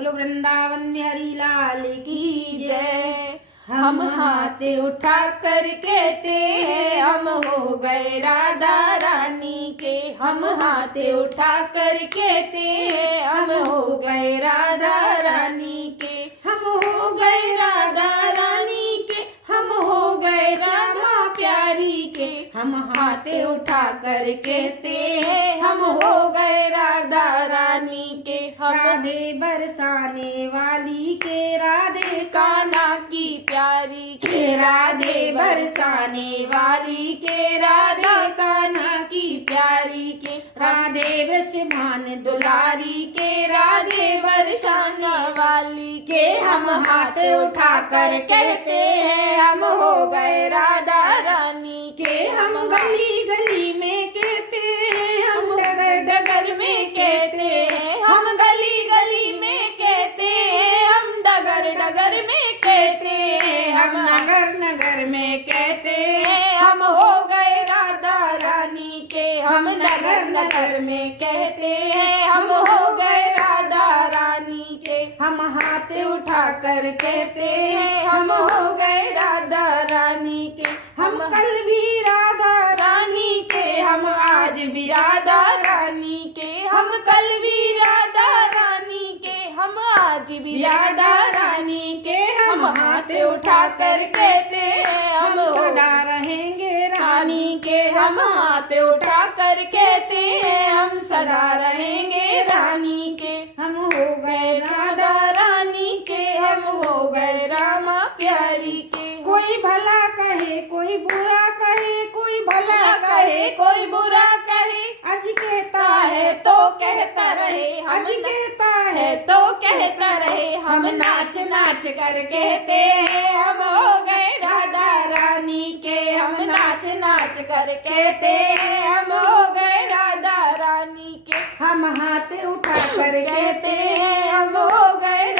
बोलो वृंदावन बिहारी लाल की जय। हम हाथ उठा कर कहते हैं हम हो गए राधा रानी के। हम हाथ उठा कर कहते हैं हम हो गए राधा रानी के। हम हो गए राधा रानी के। हम हो गए राधा प्यारी के। हम हाथ उठा कर कहते हैं हम हो गए राधा रानी के। हम राधे बरसाने वाली के, राधे कान्हा की प्यारी के। राधे बरसाने वाली के, राधे कान्हा की प्यारी के। राधे वृषभान दुलारी के। राधे बरसाने वाली के। हम हाथ उठा कर कहते हैं हम हो गए राधा रानी के। हम गली गली में कहते हैं, हम डगर डगर में कहते हैं। हम गली गली में कहते हैं। हम डगर डगर में कहते हैं। हम नगर नगर में कहते हैं हम हो गए राधा रानी के। हम नगर नगर में कहते हैं हम हो गए राधा रानी के। हम हाथ उठा कर कहते हैं हम हो गए राधा रानी के। हम कल भी राधा रानी के। हम आज भी राधा रानी के। हम कल भी राधा रानी के। हम आज भी राधा रानी के। हम हाथ उठा कर कहते हैं हम सदा रहेंगे रानी के। हम हाथ उठा कर कहते हैं हम सदा रहेंगे रानी के। हम हो गए राधा रानी के। हम हो गए रामा प्यारी के। कोई भला कहे कोई बुरा कहे, कोई भला कहे कोई बुरा कहे। आज कहता है तो कहता रहे। हम आज कहता है तो कहता रहे। हम नाच नाच कर कहते हैं हम हो गए राधा रानी के। हम नाच नाच कर कहते हैं हम हो गए राधा रानी के। हम हाथ उठा कर कहते हैं हम हो गए